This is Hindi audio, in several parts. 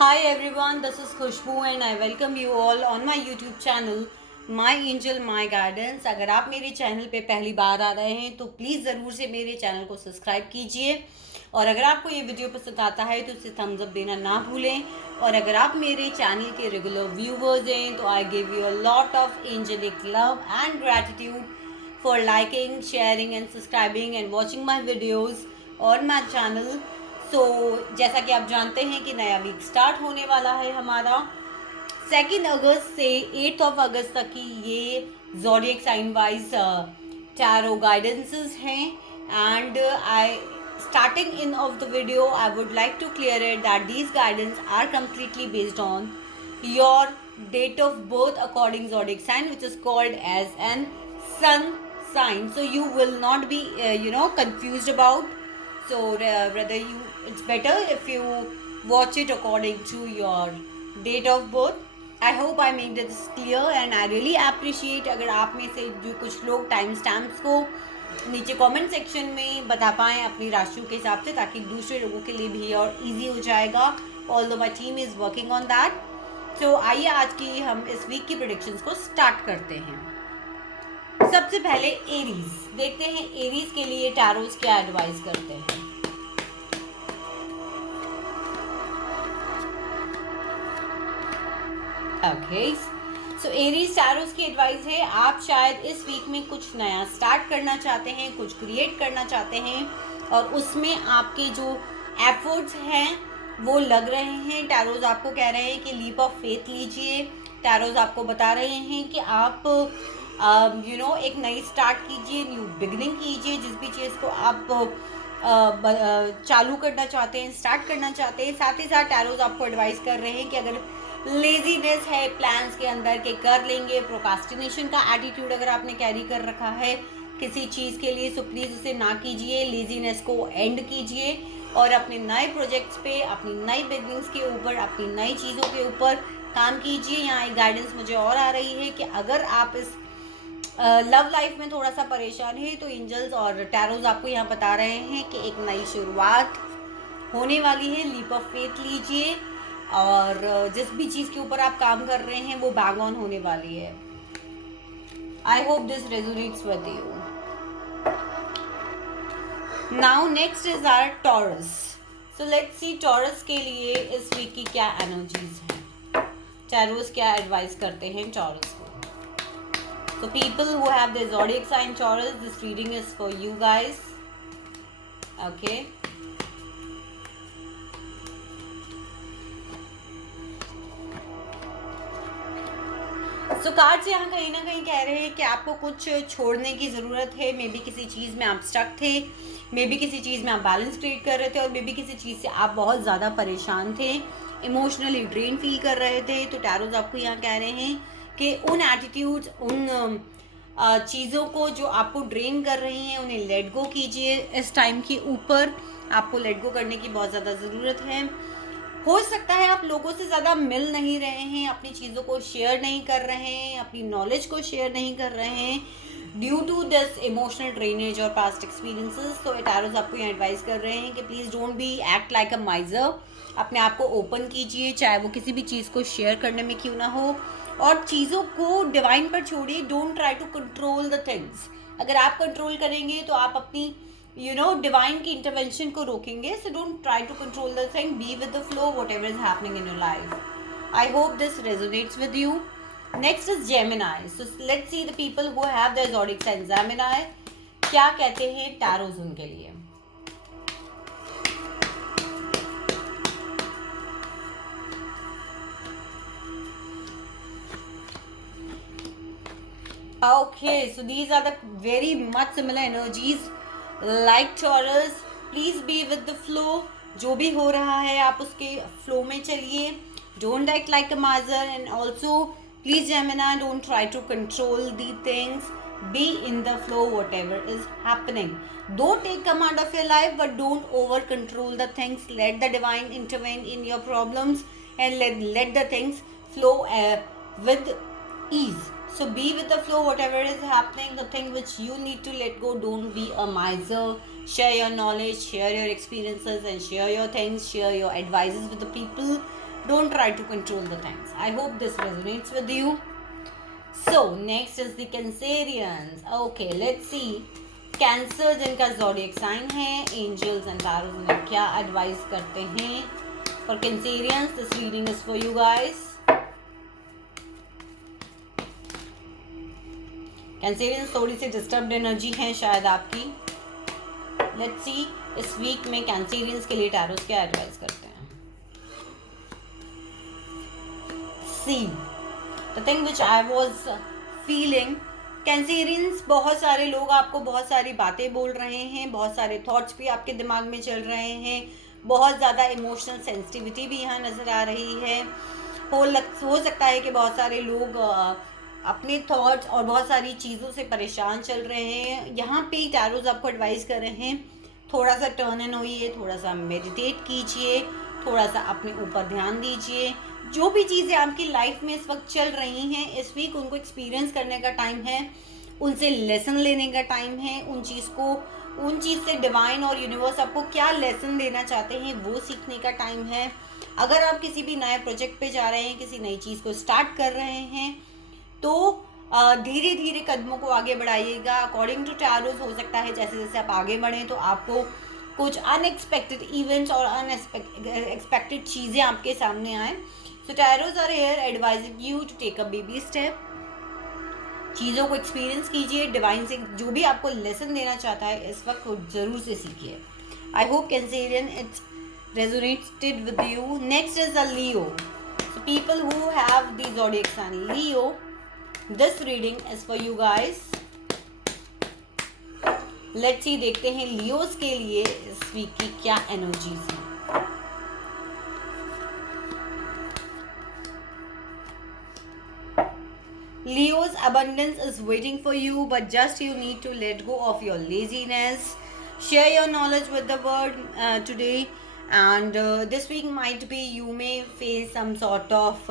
Hi everyone, this is Khushboo and I welcome you all on my YouTube channel My Angel My Guidance। अगर आप मेरे चैनल पे पहली बार आ रहे हैं तो प्लीज़ ज़रूर से मेरे चैनल को सब्सक्राइब कीजिए और अगर आपको ये वीडियो पसंद आता है तो इसे थम्स अप देना ना भूलें। और अगर आप मेरे चैनल के रेगुलर व्यूवर्स हैं तो I give you a lot of angelic love and gratitude for liking, sharing and subscribing and watching my videos on my channel. जैसा कि आप जानते हैं कि नया वीक स्टार्ट होने वाला है हमारा 2 अगस्त से 8 अगस्त तक की ये zodiac sign wise tarot guidances हैं। And I starting in off the video I would like to clear it that these guidance are completely based on your date of birth according zodiac sign, which is called as an sun sign, so you will not be confused about. So rather it's better if you watch it according to your date of birth. I hope I made this clear and I really appreciate अगर आप में से जो कुछ लोग टाइम स्टैम्प्स को नीचे कमेंट सेक्शन में बता पाएँ अपनी राशियों के हिसाब से, ताकि दूसरे लोगों के लिए भी और इजी हो जाएगा। Although my team is working on that. तो आइए आज की हम इस वीक की प्रेडिक्शंस को स्टार्ट करते हैं। सबसे पहले एरीज देखते हैं, एरीज के लिए टैरोस क्या एडवाइस करते हैं। ओके, सो एरीज टैरोस की एडवाइस है, आप शायद इस वीक में कुछ नया स्टार्ट करना चाहते हैं, कुछ क्रिएट करना चाहते हैं और उसमें आपके जो एफर्ट्स हैं वो लग रहे हैं। टैरोस आपको कह रहे हैं कि लीप ऑफ फेथ लीजिए। टैरोस आपको बता रहे हैं कि आप एक नई स्टार्ट कीजिए, न्यू बिगनिंग कीजिए। जिस भी चीज़ को आप चालू करना चाहते हैं, स्टार्ट करना चाहते हैं। साथ ही साथ टैरोस आपको एडवाइस कर रहे हैं कि अगर लेजीनेस है प्लान्स के अंदर के कर लेंगे, प्रोकास्टिनेशन का एटीट्यूड अगर आपने कैरी कर रखा है किसी चीज़ के लिए, सो प्लीज़ उसे ना कीजिए, लेजीनेस को एंड कीजिए और अपने नए प्रोजेक्ट्स पे, अपनी नई बिजनेस के ऊपर, अपनी नई चीज़ों के ऊपर काम कीजिए। यहाँ एक गाइडेंस मुझे और आ रही है कि अगर आप इस लव लाइफ में थोड़ा सा परेशान है तो एंजल्स और टैरोस आपको यहाँ बता रहे हैं कि एक नई शुरुआत होने वाली है। लीप ऑफ फेथ लीजिए और जिस भी चीज़ के ऊपर आप काम कर रहे हैं वो बैग ऑन होने वाली है। I hope this resonates with you. Now next is our Taurus. So let's see Taurus के लिए इस वीक की क्या एनर्जीज हैं, टैरोस क्या एडवाइस करते हैं टॉरस को। So people who have the zodiac sign Taurus, this reading is for you guys. Okay. So cards यहाँ कहीं ना कहीं कह रहे हैं कि आपको कुछ छोड़ने की ज़रूरत है। मे बी किसी चीज़ में आप स्टक थे, मे बी किसी चीज़ में आप बैलेंस क्रिएट कर रहे थे और मे बी किसी चीज़ से आप बहुत ज़्यादा परेशान थे, इमोशनली ड्रेन फील कर रहे थे। तो टैरोस आपको यहाँ कह रहे हैं कि उन एटीट्यूड्स, उन चीज़ों को जो आपको ड्रेन कर रही हैं उन्हें लेट गो कीजिए। इस टाइम के ऊपर आपको लेट गो करने की बहुत ज़्यादा ज़रूरत है। हो सकता है आप लोगों से ज़्यादा मिल नहीं रहे हैं, अपनी चीज़ों को शेयर नहीं कर रहे हैं, अपनी नॉलेज को शेयर नहीं कर रहे हैं due to this emotional drainage और पास्ट एक्सपीरियंसेस। तो टैरोस आपको यहाँ एडवाइस कर रहे हैं कि please don't be act like a miser. अपने आप को ओपन कीजिए, चाहे वो किसी भी चीज़ को शेयर करने में क्यों ना हो, और चीज़ों को डिवाइन पर छोड़िए। Don't try to control the things. अगर आप कंट्रोल करेंगे तो आप अपनी डिवाइन की इंटरवेंशन को रोकेंगे। So don't try to control the thing, be with the flow whatever is happening in your life. I hope this resonates with you. Next is Gemini. So let's see the people who have the zodiac sign Gemini क्या कहते हैं टैरोस उनके लिए। Okay, so these are the very much similar energies like Taurus. Please be with the flow. जो भी हो रहा है आप उसके flow में चलिए. Don't act like a miser, and also please Gemini, don't try to control the things. Be in the flow whatever is happening. Don't take command of your life, but don't over control the things. Let the divine intervene in your problems and let the things flow with ease. So be with the flow, whatever is happening, the thing which you need to let go. Don't be a miser. Share your knowledge, share your experiences, and share your things, share your advices with the people Don't try to control the things. I hope this resonates with you. So next is the Cancerians. Okay, let's see. Cancer जिनका ज़ोडिएक साइन है, एंजल्स एंड टैरोस उन्हें क्या एडवाइस करते हैं for Cancerians. This reading is for you guys. Cancerians थोड़ी सी डिस्टर्ब्ड एनर्जी है शायद आपकी. लेट्स सी इस वीक में कैंसेरियंस के लिए टैरोस क्या एडवाइस करते हैं. See the thing which I was feeling. Cancerians, बहुत सारे लोग आपको बहुत सारी बातें बोल रहे हैं, बहुत सारे थॉट्स भी आपके दिमाग में चल रहे हैं, बहुत ज़्यादा इमोशनल सेंसिटिविटी भी यहाँ नज़र आ रही है. हो सकता है कि बहुत सारे लोग अपने थॉट्स और बहुत सारी चीज़ों से परेशान चल रहे हैं. यहाँ पे टैरोस आपको एडवाइस कर रहे हैं थोड़ा सा टर्न इन होइए, थोड़ा सा मेडिटेट कीजिए, थोड़ा सा अपने ऊपर ध्यान दीजिए. जो भी चीज़ें आपकी लाइफ में इस वक्त चल रही हैं, इस वीक उनको एक्सपीरियंस करने का टाइम है, उनसे लेसन लेने का टाइम है. उन चीज़ से डिवाइन और यूनिवर्स आपको क्या लेसन देना चाहते हैं वो सीखने का टाइम है. अगर आप किसी भी नए प्रोजेक्ट पे जा रहे हैं, किसी नई चीज़ को स्टार्ट कर रहे हैं, तो धीरे धीरे कदमों को आगे बढ़ाइएगा. अकॉर्डिंग टू टैरोस हो सकता है जैसे जैसे आप आगे बढ़ें तो आपको कुछ अनएक्सपेक्टेड इवेंट्स और अनएक्सपेक्टेड चीज़ें आपके सामने आए. So tarots are here advising you to take a baby step. चीज़ों को एक्सपीरियंस कीजिए. डिवाइन से जो भी आपको लेसन देना चाहता है इस वक्त वो ज़रूर से सीखिए. I hope Cancerian it's resonated with you. Next is a Leo. So people who have the zodiac sign Leo, this reading is for you guys. Let's see, देखते हैं लियोस के लिए इस वीक की क्या एनर्जीज हैं. Leo's abundance is waiting for you, but just you need to let go of your laziness. Share your knowledge with the world today. And this week might be you may face some sort of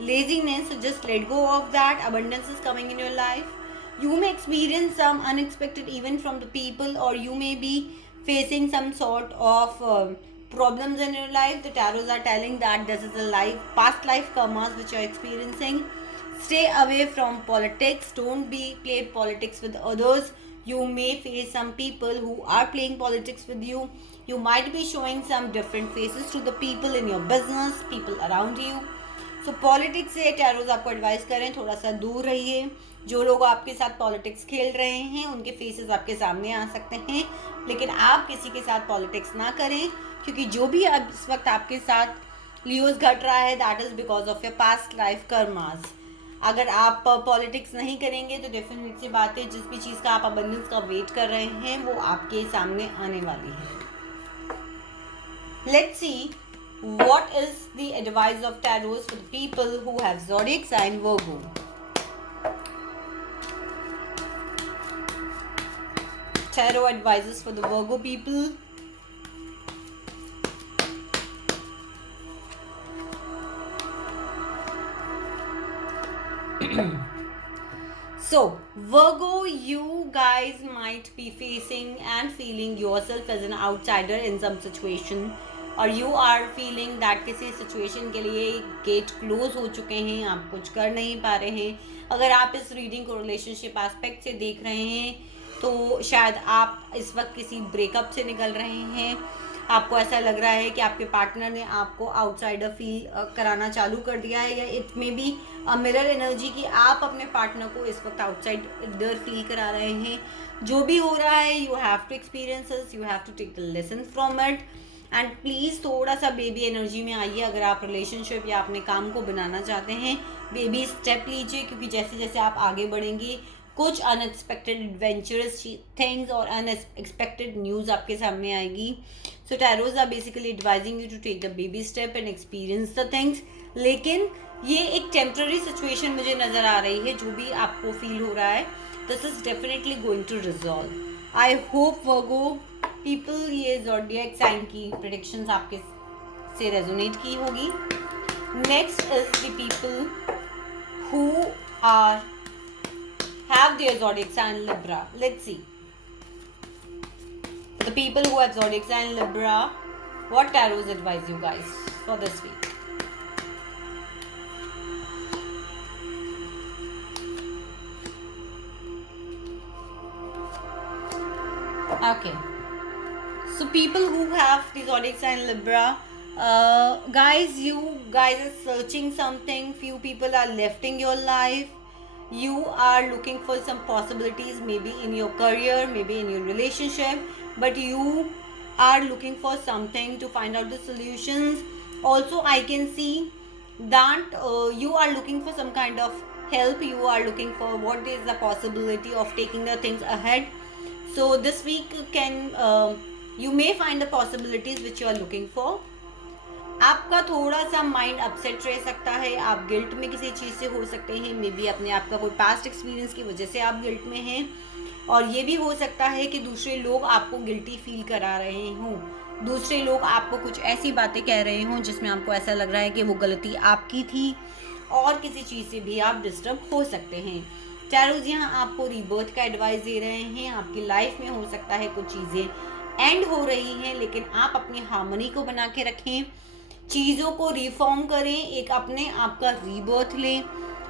laziness, so just let go of that. Abundance is coming in your life. You may experience some unexpected event from the people, or you may be facing some sort of problems in your life. The tarots are telling that this is a past life karmas which you are experiencing. Stay away from politics. Don't play politics with others. You may face some people who are playing politics with you. You might be showing some different faces to the people in your business, people around you. So politics से टैरोस आपको एडवाइस करें थोड़ा सा दूर रहिए. जो लोग आपके साथ पॉलिटिक्स खेल रहे हैं उनके फेसेस आपके सामने आ सकते हैं, लेकिन आप किसी के साथ पॉलिटिक्स ना करें, क्योंकि जो भी अब इस वक्त आपके साथ लियोस घट रहा है that is because of your past life karmas. अगर आप पॉलिटिक्स नहीं करेंगे तो डेफिनेट सी बात है जिस भी चीज़ का आप अबंडेंस का वेट कर रहे हैं वो आपके सामने आने वाली है. Let's see what is the advice of tarots for the people who have zodiac sign Virgo. Tarot advices for the Virgo people. So Virgo, you guys might be facing and feeling yourself as an outsider in some situation, और यू आर फीलिंग दैट किसी सिचुएशन के लिए गेट क्लोज हो चुके हैं, आप कुछ कर नहीं पा रहे हैं. अगर आप इस रीडिंग को रिलेशनशिप एस्पेक्ट से देख रहे हैं तो शायद आप इस वक्त किसी ब्रेकअप से निकल रहे हैं. आपको ऐसा लग रहा है कि आपके पार्टनर ने आपको आउटसाइडर फील कराना चालू कर दिया है, या it may be a mirror energy कि आप अपने पार्टनर को इस वक्त आउटसाइडर फील करा रहे हैं. जो भी हो रहा है you have to experiences, you have to take the lesson from it. And please थोड़ा सा बेबी एनर्जी में आइए. अगर आप रिलेशनशिप या अपने काम को बनाना चाहते हैं, बेबी स्टेप लीजिए, क्योंकि जैसे जैसे आप आगे बढ़ेंगे कुछ अनएक्सपेक्टेड एडवेंचरस थिंग्स और अनएक्सपेक्टेड न्यूज़ आपके सामने आएगी. So tarots are basically advising you to take the baby step and experience the things. लेकिन ये एक टेम्पररी सिचुएशन मुझे नज़र आ रही है. जो भी आपको फील हो रहा है this is definitely going to resolve. I hope Virgo people ये ज़ोडिएक साइन की प्रेडिक्शंस आपके से रेजोनेट की होगी. Next is the people who are have their zodiac sign Libra. Let's see. For the people who have zodiac sign Libra, what tarots advise you guys for this week? Okay. So people who have the zodiac sign Libra, guys, you guys are searching something. Few people are lifting your life. You are looking for some possibilities, maybe in your career, maybe in your relationship, but you are looking for something to find out the solutions. Also, I can see that you are looking for some kind of help. You are looking for what is the possibility of taking the things ahead. So this week can you may find the possibilities which you are looking for. आपका थोड़ा सा माइंड अपसेट रह सकता है, आप गिल्ट में किसी चीज़ से हो सकते हैं, मे बी अपने आप का कोई पास्ट एक्सपीरियंस की वजह से आप गिल्ट में हैं, और ये भी हो सकता है कि दूसरे लोग आपको गिल्टी फील करा रहे हों, दूसरे लोग आपको कुछ ऐसी बातें कह रहे हों जिसमें आपको ऐसा लग रहा है कि वो गलती आपकी थी, और किसी चीज़ से भी आप डिस्टर्ब हो सकते हैं। टैरोज यहाँ आपको रीबर्थ का एडवाइस दे रहे हैं। आपकी लाइफ में हो सकता है कुछ चीज़ें एंड हो रही हैं, लेकिन आप अपनी हार्मनी को बना के रखें, चीज़ों को रिफॉर्म करें, एक अपने आप का रीबर्थ लें,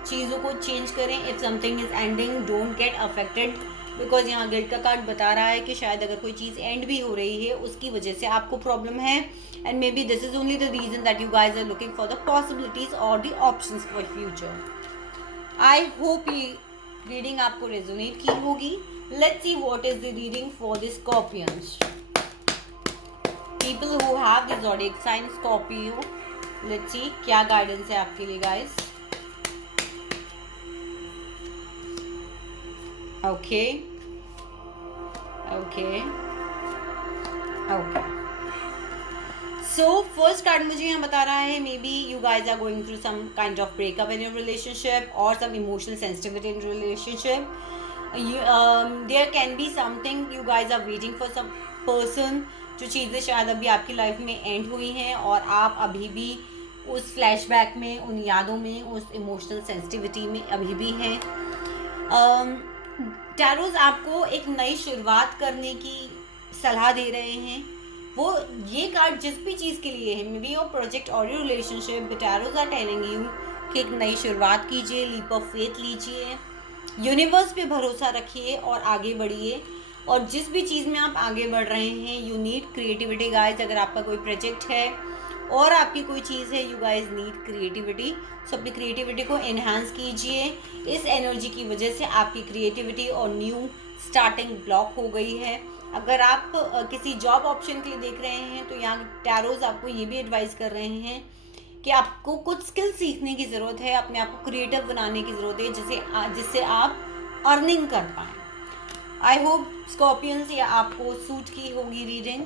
चीज़ों को चेंज करें। If something is ending, don't get affected, because यहाँ गिल्ट का कार्ड बता रहा है कि शायद अगर कोई चीज़ एंड भी हो रही है उसकी वजह से आपको प्रॉब्लम है, and maybe this is only the reason that you guys are looking for the possibilities और the options for future. I hope ये रीडिंग आपको रेजोनेट की होगी। Let's see what is the reading for the Scorpions, people who have the zodiac sign Scorpio. Let's see क्या गाइडेंस है आपके लिए guys. Okay okay okay, so first card मुझे यहाँ बता रहा है may be you guys are going through some kind of breakup in your relationship और some emotional sensitivity in relationship. There can be something you guys are waiting for some person, जो चीज़ें शायद अभी आपकी लाइफ में एंड हुई हैं और आप अभी भी उस फ्लैशबैक में, उन यादों में, उस इमोशनल सेंसिटिविटी में अभी भी हैं। टैरोज आपको एक नई शुरुआत करने की सलाह दे रहे हैं। वो ये कार्ड जिस भी चीज़ के लिए है, मे बी योर प्रोजेक्ट और your relationship, the tarots are telling you कि एक नई शुरुआत कीजिए, लीप ऑफ फेथ लीजिए, यूनिवर्स पे भरोसा रखिए और आगे बढ़िए। और जिस भी चीज़ में आप आगे बढ़ रहे हैं, यू नीड क्रिएटिविटी गाइज। अगर आपका कोई प्रोजेक्ट है और आपकी कोई चीज़ है, यू गाइज नीड क्रिएटिविटी। सो अपनी क्रिएटिविटी को एनहांस कीजिए। इस एनर्जी की वजह से आपकी क्रिएटिविटी और न्यू स्टार्टिंग ब्लॉक हो गई है। अगर आप किसी जॉब ऑप्शन के लिए देख रहे हैं तो यहाँ टैरोज आपको ये भी एडवाइस कर रहे हैं कि आपको कुछ स्किल सीखने की ज़रूरत है, अपने आप को क्रिएटिव बनाने की ज़रूरत है, जिससे आप अर्निंग कर पाएँ। आई होप स्कॉर्पियंस या आपको सूट की होगी रीडिंग।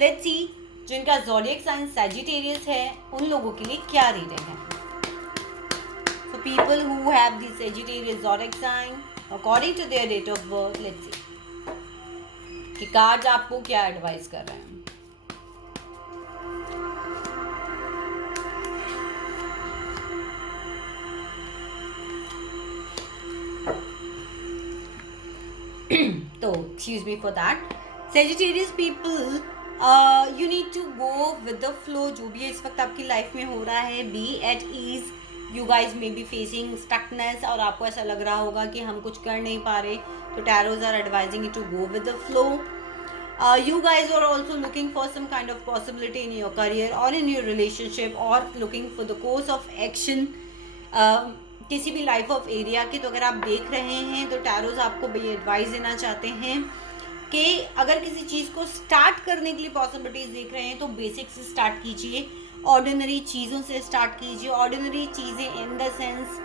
लेट्स सी जिनका ज़ोडिएक साइन सैजिटेरियस है उन लोगों के लिए क्या रीडिंग है। So people who have the Sagittarius zodiac sign according to their date of birth, let's see कि कार्ड आपको क्या एडवाइस कर रहे हैं। तो excuse me for that. Sagittarius people, you need to go with the flow. जो भी इस वक्त आपकी लाइफ में हो रहा है, be at ease. You guys may be facing stuckness और आपको ऐसा लग रहा होगा कि हम कुछ कर नहीं पा रहे, तो tarots are advising you to go with the flow. You guys are also looking for some kind of possibility in your career or in your relationship or looking for the course of action किसी भी लाइफ ऑफ एरिया की। तो अगर आप देख रहे हैं तो टैरोज आपको ये एडवाइस देना चाहते हैं कि अगर किसी चीज़ को स्टार्ट करने के लिए पॉसिबिलिटीज़ देख रहे हैं तो बेसिक से स्टार्ट कीजिए, ऑर्डिनरी चीज़ों से स्टार्ट कीजिए। ऑर्डिनरी चीज़ें इन द सेंस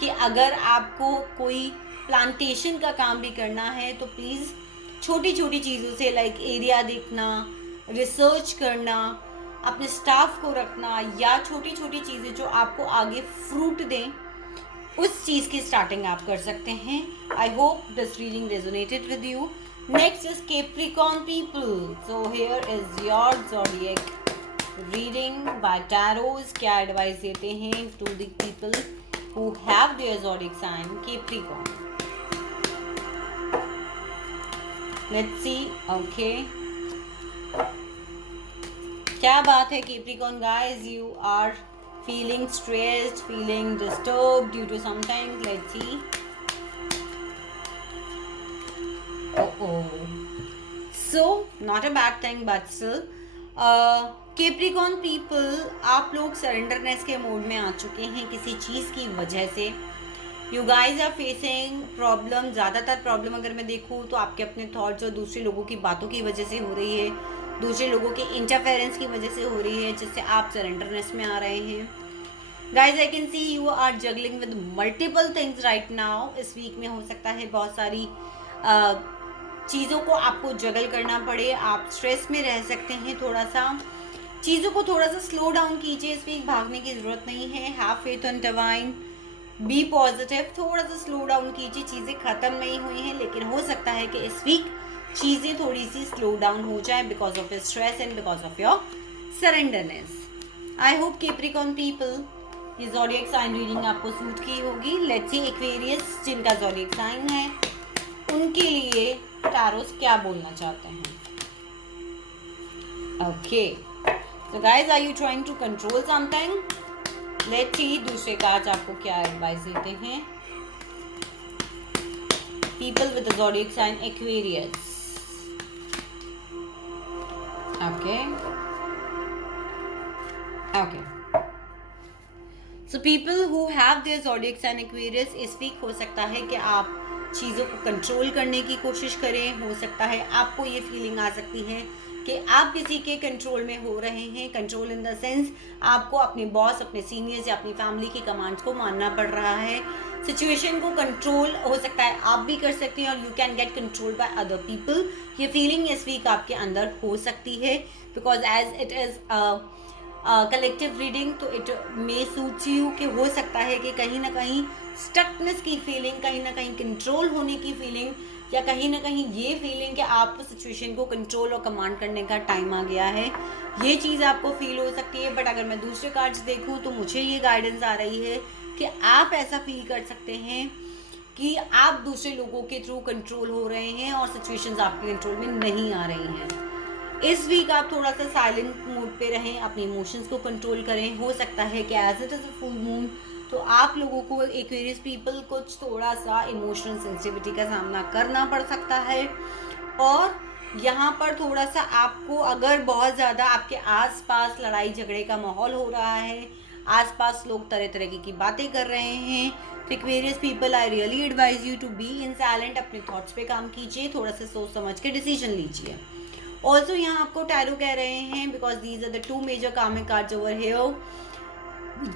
कि अगर आपको कोई प्लांटेशन का काम भी करना है तो प्लीज़ छोटी छोटी चीज़ों से, लाइक एरिया देखना, रिसर्च करना, अपने स्टाफ को रखना, या छोटी छोटी चीज़ें जो आपको आगे फ्रूट दें, उस चीज़ की स्टार्टिंग आप कर सकते हैं। I hope this reading resonated with you. Next is Capricorn people. So here is your zodiac reading by tarots. क्या एडवाइस देते हैं to the people who have their zodiac sign Capricorn. Let's see, okay. क्या बात है Capricorn guys, you are feeling stressed, feeling disturbed due to something. Let's see. So not a bad thing but still Capricorn people, आप लोग सरेंडरनेस के मोड में आ चुके हैं किसी चीज़ की वजह से। You guys are facing problem, ज़्यादातर प्रॉब्लम अगर मैं देखूँ तो आपके अपने थॉट्स और दूसरे लोगों की बातों की वजह से हो रही है, दूसरे लोगों के इंटरफेरेंस की वजह से हो रही है, जिससे आप सरेंडरनेस में आ रहे हैं। Guys I can see you are juggling with multiple things right now. इस वीक में हो सकता है बहुत सारी चीज़ों को आपको जगल करना पड़े, आप स्ट्रेस में रह सकते हैं। थोड़ा सा चीज़ों को थोड़ा सा स्लो डाउन कीजिए, इस वीक भागने की ज़रूरत नहीं है। Have faith on divine, be positive, थोड़ा सा स्लो डाउन कीजिए। चीज़ें ख़त्म नहीं हुई हैं, लेकिन हो सकता है कि इस वीक चीज़ें थोड़ी सी स्लो डाउन हो जाए because of your stress and because of your surrenderness. I hope Capricorn people ये ज़ोडिएक साइन रीडिंग आपको सूट की होगी। लेट्स सी एक्वेरियस जिनका ज़ोडिएक साइन है उनके लिए टैरोस क्या बोलना चाहते हैं। Okay, so guys, are you trying to control something? Let's see दूसरे कार्ड्स आपको क्या एडवाइस देते हैं। People with the zodiac sign Aquarius. Okay. Okay. So people who have their zodiac sign Aquarius, इस वीक हो सकता है कि आप चीज़ों को कंट्रोल करने की कोशिश करें। हो सकता है आपको ये फीलिंग आ सकती है कि आप किसी के कंट्रोल में हो रहे हैं। कंट्रोल इन द सेंस आपको अपने बॉस, अपने सीनियर्स या अपनी फैमिली की कमांड्स को मानना पड़ रहा है। सिचुएशन को कंट्रोल हो सकता है आप भी कर सकते हैं और you can get control by other people. ये फीलिंग इस वीक आपके अंदर हो सकती है because as it is collective reading, तो इट मे सूट यू कि हो सकता है कि कहीं ना कहीं स्टकनेस की फीलिंग, कहीं ना कहीं कंट्रोल होने की फीलिंग, या कहीं ना कहीं ये फीलिंग कि आपको सिचुएशन को कंट्रोल और कमांड करने का टाइम आ गया है, ये चीज़ आपको फील हो सकती है। बट अगर मैं दूसरे कार्ड्स देखूं तो मुझे ये गाइडेंस आ रही है कि आप ऐसा फील कर सकते हैं कि आप दूसरे लोगों के थ्रू कंट्रोल हो रहे हैं और सिचुएशंस आपके कंट्रोल में नहीं आ रही हैं। इस वीक आप थोड़ा सा साइलेंट मोड पे रहें, अपने इमोशंस को कंट्रोल करें। हो सकता है कि as it is a full moon तो आप लोगों को, एक्वेरियस पीपल, कुछ थोड़ा सा इमोशनल सेंसिटिविटी का सामना करना पड़ सकता है। और यहाँ पर थोड़ा सा आपको, अगर बहुत ज़्यादा आपके आसपास लड़ाई झगड़े का माहौल हो रहा है, आसपास लोग तरह तरह की बातें कर रहे हैं, तो Aquarius people I really advise you to be in silent. अपने थॉट्स पे काम कीजिए, थोड़ा सा सोच समझ के डिसीजन लीजिए। ऑल्सो यहाँ आपको टैरो कह रहे हैं because these are the two major karmic cards over here.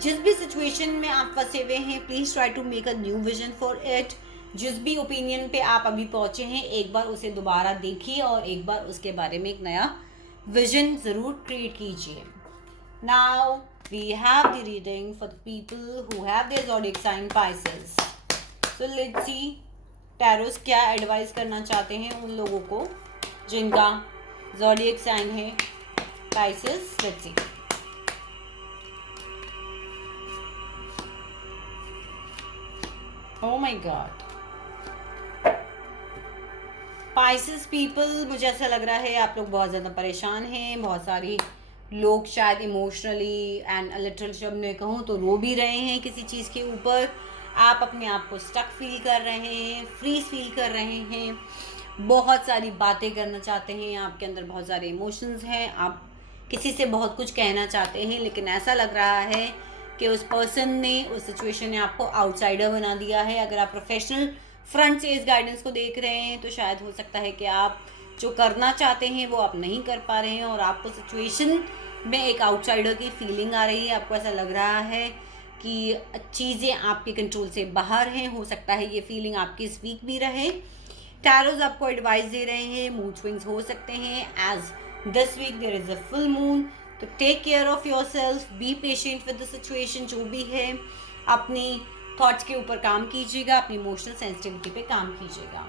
जिस भी सिचुएशन में आप फंसे हुए हैं, please try to make a new vision for it. जिस भी ओपिनियन पे आप अभी पहुँचे हैं, एक बार उसे दोबारा देखिए और एक बार उसके बारे में एक नया विजन ज़रूर क्रिएट कीजिए। Now we have the reading for the people who have their zodiac sign Pisces. So let's see tarots क्या एडवाइस करना चाहते हैं उन लोगों को जिनका ज़ोडिएक साइन है Pisces. Let's see. Oh my God. Pisces people, मुझे ऐसा लग रहा है आप लोग बहुत ज़्यादा परेशान हैं। बहुत सारी लोग शायद इमोशनली एंड लिटरल शब्द में कहूँ तो रो भी रहे हैं किसी चीज़ के ऊपर। आप अपने आप को स्टक फील कर रहे हैं, फ्रीज फील कर रहे हैं, बहुत सारी बातें करना चाहते हैं, आपके अंदर बहुत सारे इमोशंस हैं, आप किसी से बहुत कुछ कहना चाहते हैं, लेकिन ऐसा लग रहा है कि उस पर्सन ने, उस सिचुएशन ने आपको आउटसाइडर बना दिया है। अगर आप प्रोफेशनल फ्रंट से इस गाइडेंस को देख रहे हैं तो शायद हो सकता है कि आप जो करना चाहते हैं वो आप नहीं कर पा रहे हैं और आपको सिचुएशन में एक आउटसाइडर की फीलिंग आ रही है। आपको ऐसा लग रहा है कि चीज़ें आपके कंट्रोल से बाहर हैं। हो सकता है ये फीलिंग आपकी इस वीक भी रहे। टैरोज आपको एडवाइस दे रहे हैं, मूड स्विंग्स हो सकते हैं as this week there is a full moon, तो take care of yourself, be patient with the situation. जो भी है अपनी थॉट्स के ऊपर काम कीजिएगा, अपनी इमोशनल सेंसिटिविटी पे काम कीजिएगा।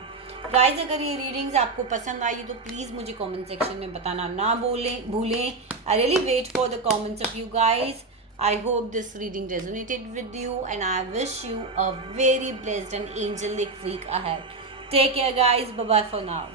गाइज, अगर ये रीडिंग्स आपको पसंद आई तो प्लीज़ मुझे कमेंट सेक्शन में बताना ना भूलें। I really wait for the comments of you guys. I hope this reading resonated with you and I wish you a very blessed and angelic week ahead. Take care guys. Bye bye for now.